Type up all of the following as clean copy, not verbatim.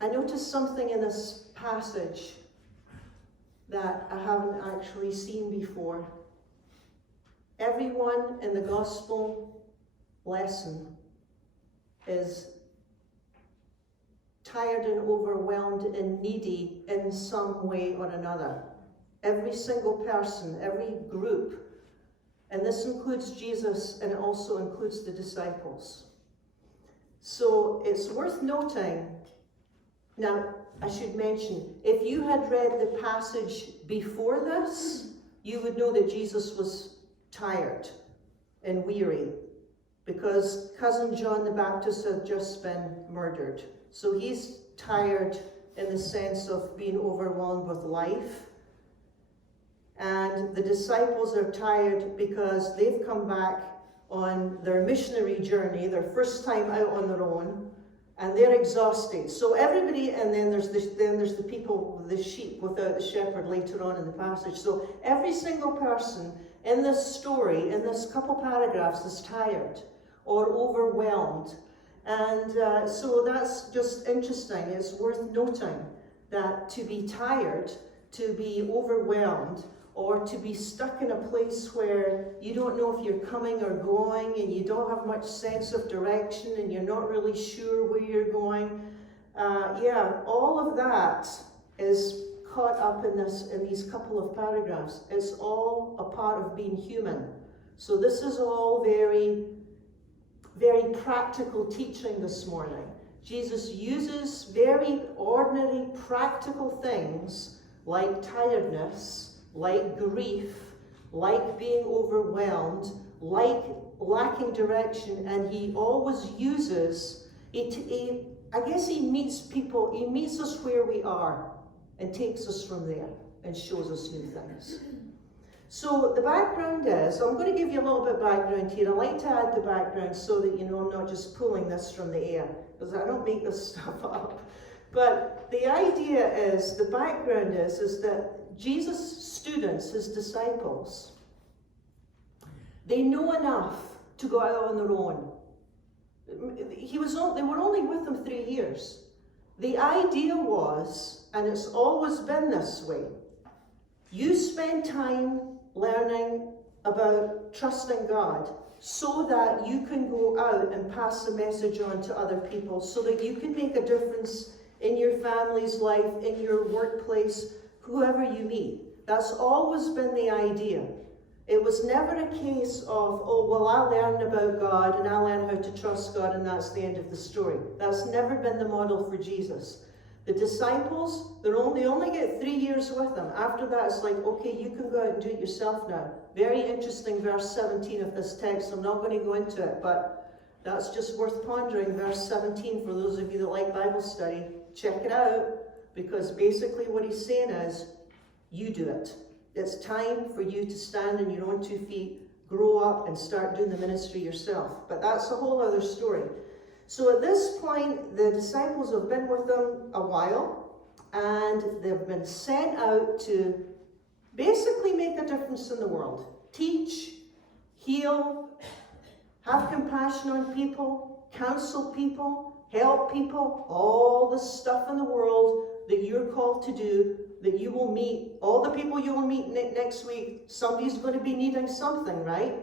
I noticed something in this passage that I haven't actually seen before. Everyone in the gospel lesson is tired and overwhelmed and needy in some way or another. Every single person, every group. And this includes Jesus, and it also includes the disciples. So it's worth noting. Now, I should mention, if you had read the passage before this, you would know that Jesus was tired and weary because cousin John the Baptist had just been murdered. So he's tired in the sense of being overwhelmed with life. And the disciples are tired because they've come back on their missionary journey, their first time out on their own, and they're exhausted. So everybody, and then there's the people, the sheep without the shepherd later on in the passage. So every single person in this story, in this couple paragraphs, is tired or overwhelmed. And so that's just interesting. It's worth noting that to be tired, to be overwhelmed, or to be stuck in a place where you don't know if you're coming or going and you don't have much sense of direction and you're not really sure where you're going. All of that is caught up in these couple of paragraphs. It's all a part of being human. So this is all very, very practical teaching this morning. Jesus uses very ordinary, practical things like tiredness, like grief, like being overwhelmed, like lacking direction, and he always uses it. I guess he meets people, he meets us where we are and takes us from there and shows us new things. So the background is, I'm going to give you a little bit of background here. I like to add the background so that you know I'm not just pulling this from the air, because I don't make this stuff up. But the idea is, the background is that Jesus' students, his disciples, they know enough to go out on their own. They were only with him 3 years. The idea was, and it's always been this way, you spend time learning about trusting God so that you can go out and pass the message on to other people, so that you can make a difference in your family's life, in your workplace, whoever you meet. That's always been the idea. It was never a case of, oh, well, I learned about God and I learned how to trust God and that's the end of the story. That's never been the model for Jesus. The disciples, they only get 3 years with him. After that, it's like, okay, you can go out and do it yourself now. Very interesting, verse 17 of this text. I'm not going to go into it, but that's just worth pondering. Verse 17, for those of you that like Bible study, check it out, because basically what he's saying is, you do it. It's time for you to stand on your own 2 feet, grow up and start doing the ministry yourself. But that's a whole other story. So at this point, the disciples have been with them a while, and they've been sent out to basically make a difference in the world. Teach, heal, have compassion on people, counsel people, help people, all the stuff in the world that you're called to do, that you will meet. All the people you will meet next week, somebody's going to be needing something, right?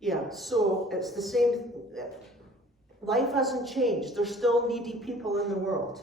Yeah, so it's the same. Life hasn't changed. There's still needy people in the world.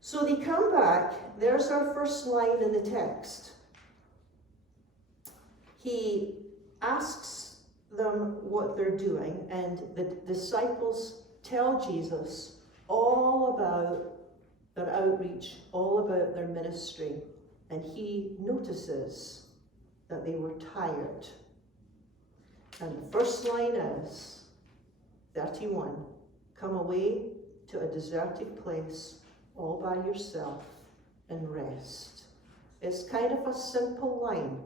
So they come back. There's our first line in the text. He asks them what they're doing, and the disciples tell Jesus all about their outreach, all about their ministry. And he notices that they were tired. And the first line is, 31, come away to a deserted place all by yourself and rest. It's kind of a simple line.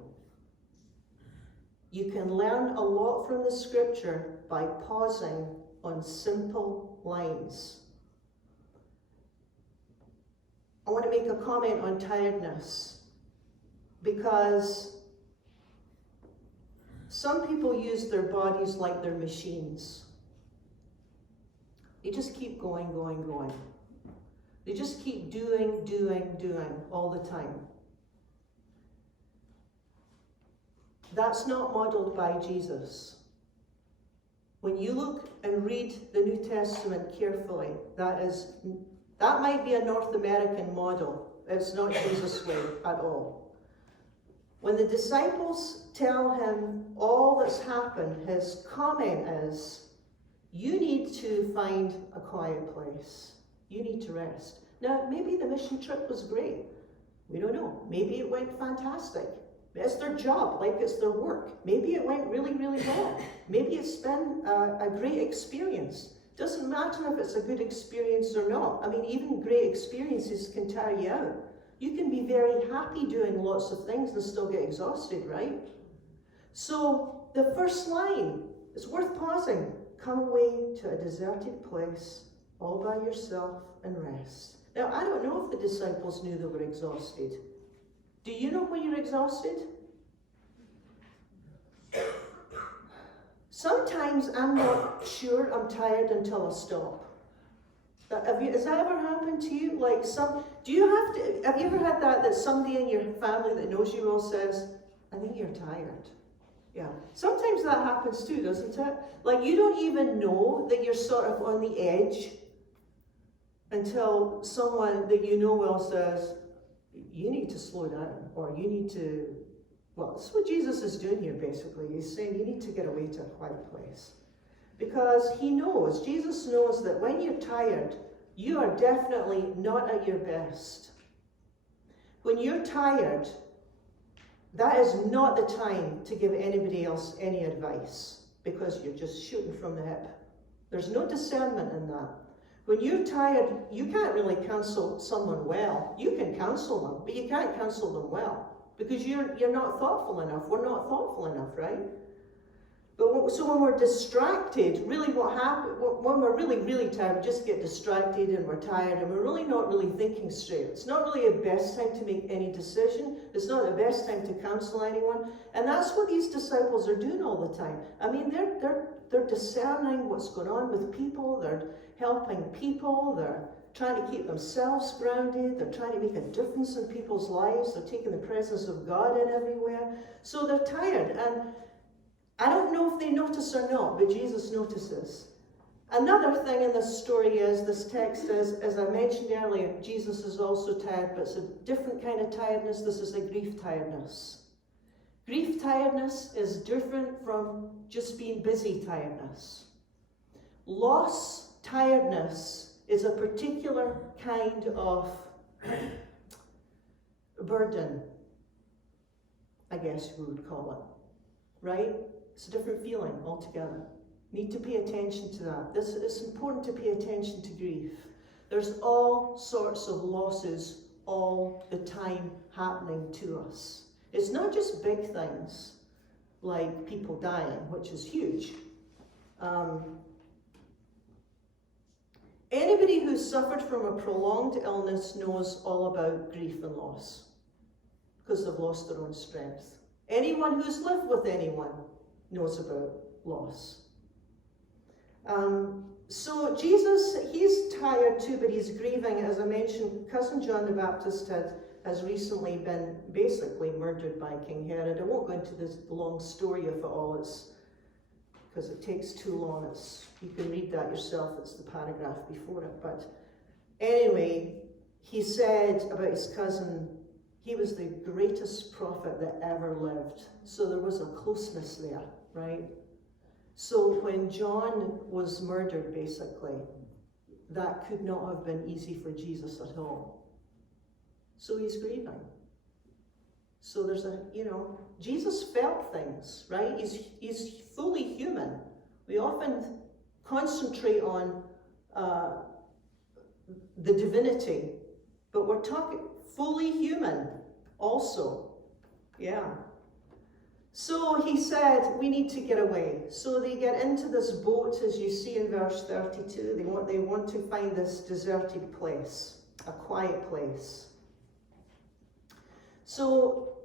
You can learn a lot from the scripture by pausing on simple lines. I want to make a comment on tiredness, because some people use their bodies like they're machines. They just keep going, going, going. You just keep doing all the time. That's not modeled by Jesus. When you look and read the New Testament carefully, that might be a North American model. It's not Jesus' way at all. When the disciples tell him all that's happened, his comment is, you need to find a quiet place. You need to rest. Now, maybe the mission trip was great. We don't know. Maybe it went fantastic. It's their job, like it's their work. Maybe it went really, really well. Maybe it's been a great experience. Doesn't matter if it's a good experience or not. I mean, even great experiences can tire you out. You can be very happy doing lots of things and still get exhausted, right? So the first line, it's worth pausing. Come away to a deserted place, all by yourself, and rest. Now, I don't know if the disciples knew they were exhausted. Do you know when you're exhausted? Sometimes I'm not sure I'm tired until I stop. Has that ever happened to you? Have you ever had that somebody in your family that knows you well says, I think you're tired? Yeah. Sometimes that happens too, doesn't it? Like you don't even know that you're sort of on the edge until someone that you know well says, you need to slow down, or you need to, well, that's what Jesus is doing here basically. He's saying you need to get away to a quiet place. Because he knows, Jesus knows that when you're tired, you are definitely not at your best. When you're tired, that is not the time to give anybody else any advice, because you're just shooting from the hip. There's no discernment in that. When you're tired, you can't really counsel someone well. You can counsel them, but you can't counsel them well, because you're not thoughtful enough. We're not thoughtful enough, right? So when we're distracted, really what happens, when we're really, really tired, we just get distracted and we're tired and we're really not really thinking straight. It's not really the best time to make any decision. It's not the best time to counsel anyone. And that's what these disciples are doing all the time. I mean, they're discerning what's going on with people. They're helping people. They're trying to keep themselves grounded. They're trying to make a difference in people's lives. They're taking the presence of God in everywhere. So they're tired. And I don't know if they notice or not, but Jesus notices. Another thing in this story is, this text is, as I mentioned earlier, Jesus is also tired, but it's a different kind of tiredness. This is a grief tiredness. Grief tiredness is different from just being busy tiredness. Loss tiredness is a particular kind of burden, I guess we would call it, right? It's a different feeling altogether. Need to pay attention to that. It's important to pay attention to grief. There's all sorts of losses all the time happening to us. It's not just big things like people dying, which is huge. Anybody who's suffered from a prolonged illness knows all about grief and loss, because they've lost their own strength. Anyone who's lived with anyone knows about loss. So Jesus, he's tired too, but he's grieving. As I mentioned, Cousin John the Baptist has recently been basically murdered by King Herod. I won't go into this long story of it all, because it takes too long. You can read that yourself, it's the paragraph before it. But anyway, he said about his cousin, he was the greatest prophet that ever lived. So there was a closeness there, right? So when John was murdered, basically, that could not have been easy for Jesus at all. So he's grieving. So there's Jesus felt things, right? He's fully human. We often concentrate on the divinity, but we're talking fully human also. Yeah. So he said, we need to get away. So they get into this boat, as you see in verse 32. They want to find this deserted place, a quiet place. So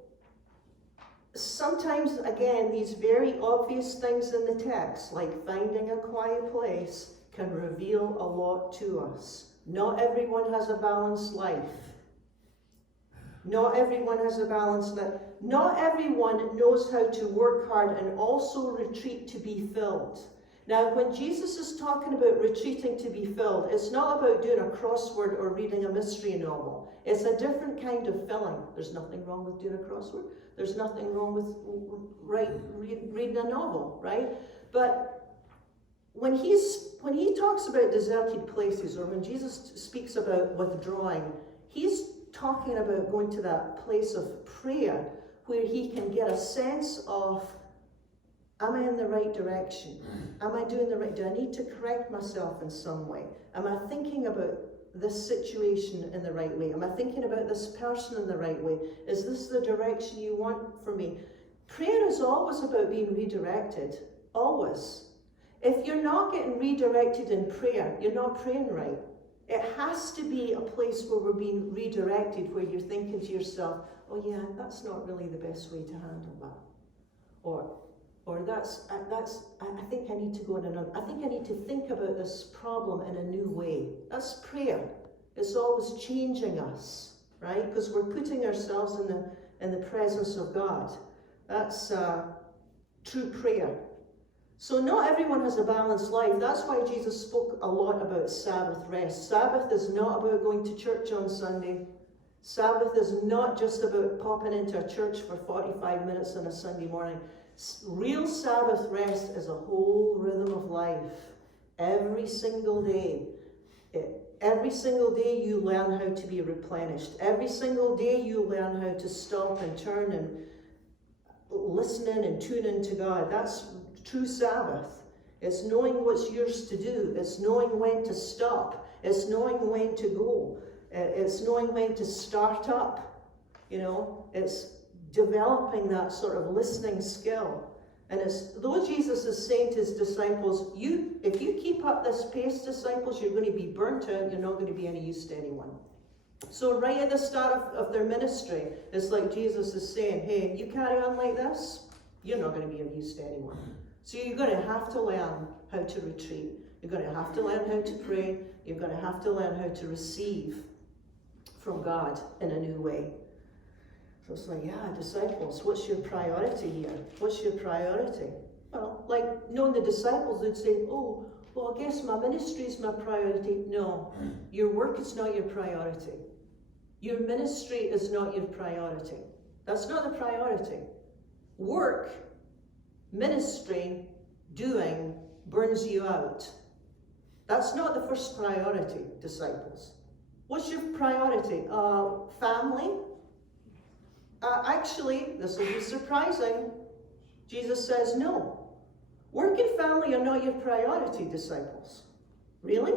sometimes, again, these very obvious things in the text, like finding a quiet place, can reveal a lot to us. Not everyone has a balanced life. Not everyone has a balanced life. Not everyone knows how to work hard and also retreat to be filled. Now, when Jesus is talking about retreating to be filled, it's not about doing a crossword or reading a mystery novel. It's a different kind of filling. There's nothing wrong with doing a crossword. There's nothing wrong with reading a novel, right? But when he talks about deserted places, or when Jesus speaks about withdrawing, he's talking about going to that place of prayer where he can get a sense of, am I in the right direction? Am I doing the right? Do I need to correct myself in some way? Am I thinking about this situation in the right way? Am I thinking about this person in the right way? Is this the direction you want for me? Prayer is always about being redirected. Always. If you're not getting redirected in prayer, you're not praying right. It has to be a place where we're being redirected, where you're thinking to yourself, oh yeah, that's not really the best way to handle that. Or I think I need to go in another, I think I need to think about this problem in a new way. That's prayer. It's always changing us, right? Because we're putting ourselves in the presence of God. That's true prayer. So not everyone has a balanced life. That's why Jesus spoke a lot about Sabbath rest. Sabbath is not about going to church on Sunday. Sabbath is not just about popping into a church for 45 minutes on a Sunday morning. Real Sabbath rest is a whole rhythm of life. Every single day. Every single day you learn how to be replenished. Every single day you learn how to stop and turn and listen in and tune into God. That's true Sabbath. It's knowing what's yours to do. It's knowing when to stop. It's knowing when to go. It's knowing when to start up. It's developing that sort of listening skill. And it's though Jesus is saying to his disciples, if you keep up this pace, disciples, you're going to be burnt out. You're not going to be any use to anyone. So right at the start of their ministry, it's like Jesus is saying, hey, you carry on like this, you're not going to be of use to anyone. So you're going to have to learn how to retreat. You're going to have to learn how to pray. You're going to have to learn how to receive from God in a new way. So it's like, yeah, disciples, what's your priority here? What's your priority? Well, like knowing the disciples, they'd say, oh, well, I guess my ministry is my priority. No, your work is not your priority. Your ministry is not your priority. That's not the priority. Work, ministry, doing burns you out. That's not the first priority, disciples. What's your priority? Family? Actually, this will be surprising. Jesus says no. Work and family are not your priority, disciples. Really?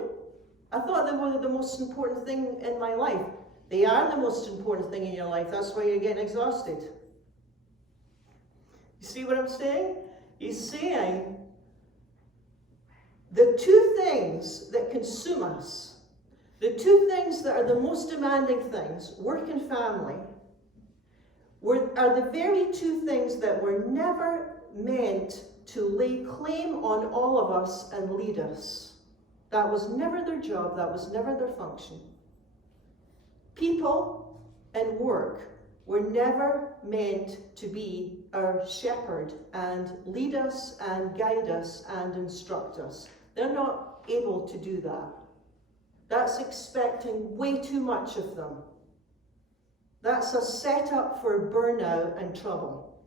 I thought they were the most important thing in my life. They are the most important thing in your life. That's why you're getting exhausted. You see what I'm saying? He's saying the two things that consume us, the two things that are the most demanding things, work and family, are the very two things that were never meant to lay claim on all of us and lead us. That was never their job. That was never their function. People and work were never meant to be our shepherd and lead us and guide us and instruct us. They're not able to do that. That's expecting way too much of them. That's a setup for burnout and trouble.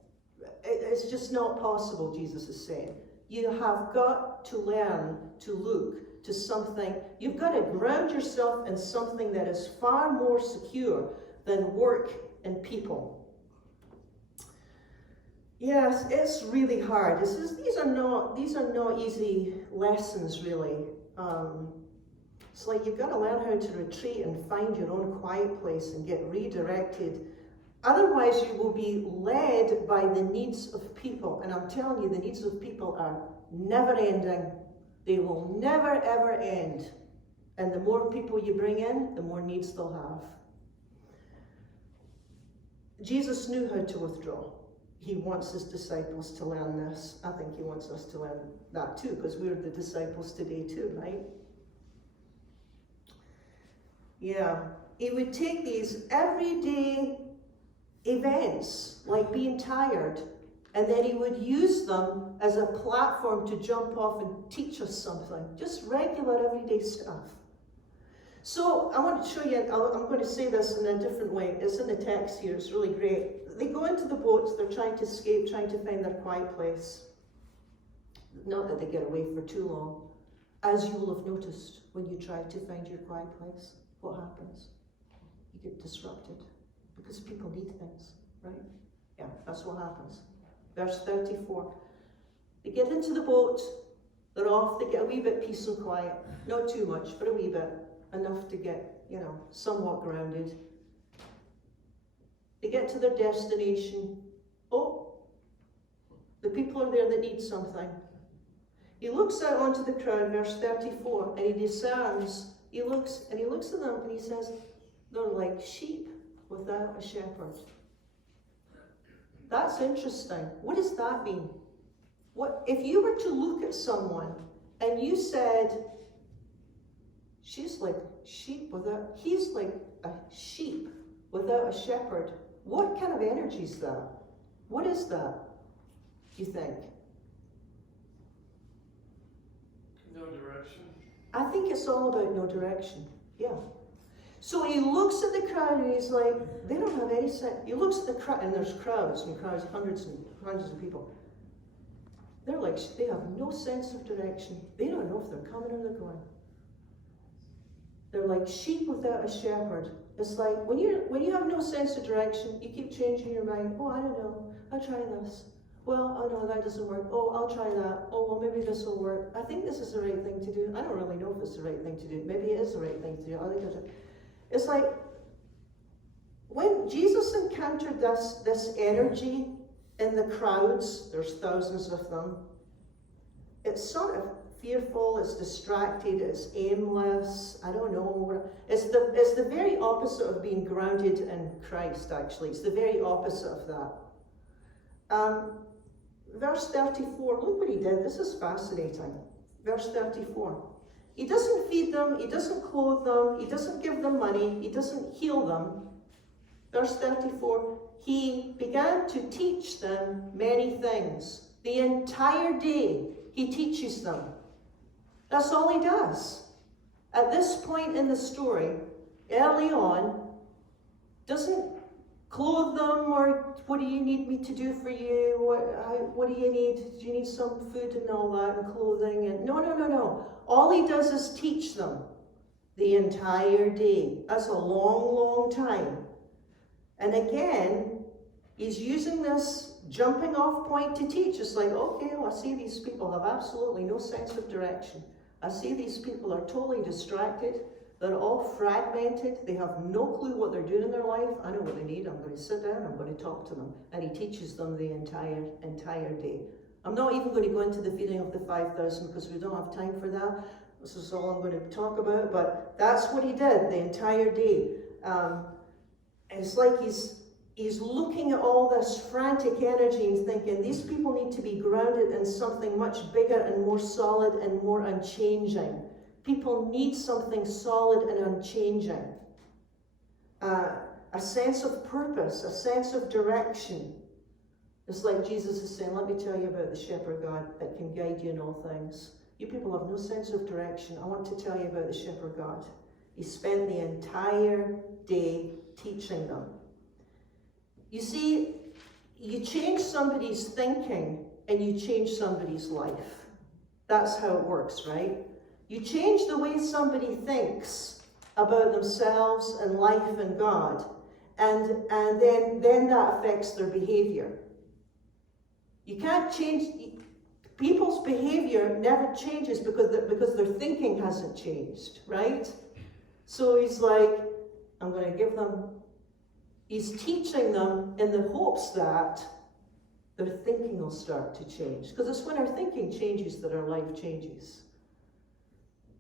It's just not possible, Jesus is saying. You have got to learn to look to something. You've got to ground yourself in something that is far more secure than work and people. Yes, it's really hard. These are not easy lessons, really. It's like you've got to learn how to retreat and find your own quiet place and get redirected. Otherwise, you will be led by the needs of people. And I'm telling you, the needs of people are never ending. They will never, ever end. And the more people you bring in, the more needs they'll have. Jesus knew how to withdraw. He wants his disciples to learn this. I think he wants us to learn that too, because we're the disciples today too, right? Yeah. He would take these everyday events, like being tired, and then he would use them as a platform to jump off and teach us something. Just regular, everyday stuff. So I want to show you, I'm going to say this in a different way. It's in the text here, it's really great. They go into the boats, they're trying to escape, trying to find their quiet place. Not that they get away for too long. As you will have noticed, when you try to find your quiet place, what happens? You get disrupted, because people need things, right? Yeah, that's what happens. Verse 34. They get into the boat, they're off, they get a wee bit peace and quiet. Not too much, but a wee bit. Enough to get, somewhat grounded. They get to their destination. Oh, the people are there that need something. He looks out onto the crowd, verse 34, and he discerns, he looks at them and he says, they're like sheep without a shepherd. That's interesting. What does that mean? What if you were to look at someone and you said, he's like a sheep without a shepherd? What kind of energy is that? What is that, do you think? No direction. I think it's all about no direction. Yeah. So he looks at the crowd and he's like, they don't have any sense. He looks at the crowd, and there's crowds and crowds, hundreds of people. They're like, they have no sense of direction. They don't know if they're coming or they're going. They're like sheep without a shepherd. It's like when you have no sense of direction, you keep changing your mind. Oh, I don't know. I'll try this. Well, oh no, that doesn't work. Oh, I'll try that. Oh, well, maybe this will work. I think this is the right thing to do. I don't really know if it's the right thing to do. Maybe it is the right thing to do. I think it's like when Jesus encountered this energy in the crowds, there's thousands of them. It's sort of fearful, it's distracted, it's aimless, I don't know. It's the very opposite of being grounded in Christ, actually. It's the very opposite of that. Verse 34, look what he did. This is fascinating. Verse 34. He doesn't feed them, he doesn't clothe them, he doesn't give them money, he doesn't heal them. Verse 34, he began to teach them many things. The entire day he teaches them. That's all he does. At this point in the story, early on, doesn't clothe them or what do you need me to do for you? What do you need? Do you need some food and all that and clothing? And no. All he does is teach them the entire day. That's a long, long time. And again, he's using this jumping off point to teach. It's like, okay, well, I see these people have absolutely no sense of direction. I see these people are totally distracted. They're all fragmented. They have no clue what they're doing in their life. I know what they need. I'm going to sit down. I'm going to talk to them. And he teaches them the entire day. I'm not even going to go into the feeding of the 5,000 because we don't have time for that. This is all I'm going to talk about. But that's what he did the entire day. It's like he's looking at all this frantic energy and thinking, these people need to be grounded in something much bigger and more solid and more unchanging. People need something solid and unchanging. A sense of purpose, a sense of direction. It's like Jesus is saying, let me tell you about the shepherd God that can guide you in all things. You people have no sense of direction. I want to tell you about the shepherd God. He spent the entire day teaching them. You see, you change somebody's thinking and you change somebody's life. That's how it works, right? You change the way somebody thinks about themselves and life and God, and then that affects their behavior. You can't change, people's behavior never changes because their thinking hasn't changed, right? So he's like, I'm going to give them, he's teaching them in the hopes that their thinking will start to change. Because it's when our thinking changes that our life changes.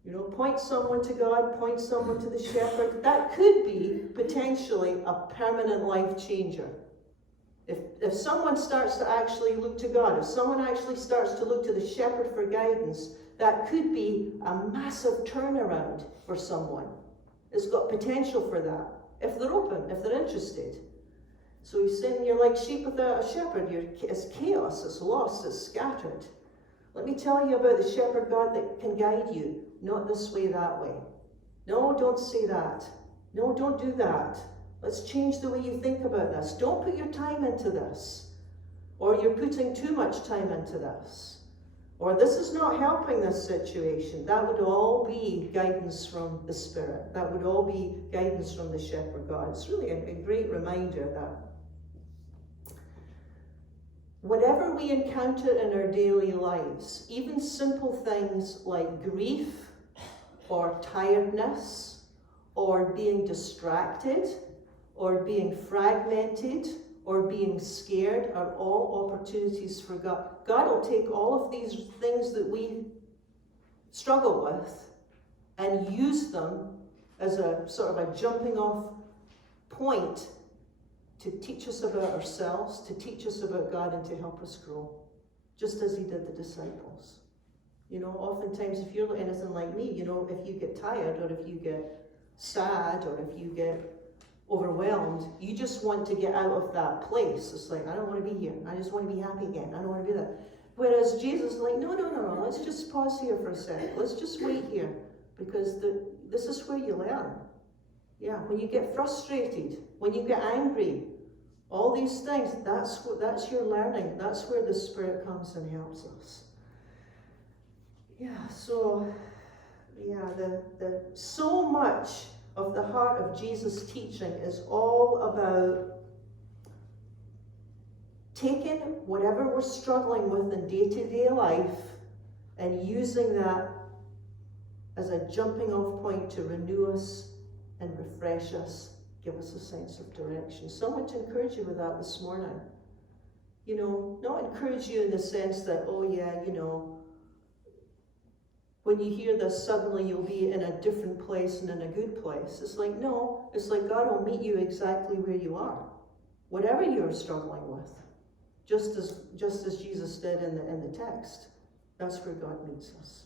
You know, point someone to God, point someone to the shepherd. That could be potentially a permanent life changer. If someone starts to actually look to God, if someone actually starts to look to the shepherd for guidance, that could be a massive turnaround for someone. It's got potential for that. If they're open, if they're interested. So he's saying you're like sheep without a shepherd. It's chaos, it's lost, it's scattered. Let me tell you about the shepherd God that can guide you. Not this way, that way. No, don't say that. No, don't do that. Let's change the way you think about this. Don't put your time into this. Or you're putting too much time into this. Or this is not helping this situation. That would all be guidance from the Spirit. That would all be guidance from the shepherd God. It's really a great reminder that whatever we encounter in our daily lives, even simple things like grief or tiredness or being distracted or being fragmented or being scared, are all opportunities for God. God will take all of these things that we struggle with and use them as a sort of a jumping off point to teach us about ourselves, to teach us about God, and to help us grow, just as he did the disciples. You know, oftentimes if you're anything like me, you know, if you get tired or if you get sad or if you get overwhelmed, you just want to get out of that place. It's like, I don't want to be here. I just want to be happy again. I don't want to do that. Whereas Jesus is like, no. Let's just pause here for a second. Let's just wait here, because this is where you learn. Yeah, when you get frustrated, when you get angry, all these things, that's your learning. That's where the Spirit comes and helps us. Yeah, so, the so much of the heart of Jesus' teaching is all about taking whatever we're struggling with in day-to-day life and using that as a jumping off point to renew us and refresh us, give us a sense of direction. So I want to encourage you with that this morning. You know, not encourage you in the sense that, oh yeah, you know, when you hear this, suddenly you'll be in a different place and in a good place. It's like, no, it's like God will meet you exactly where you are, whatever you're struggling with, just as Jesus did in the text. That's where God meets us.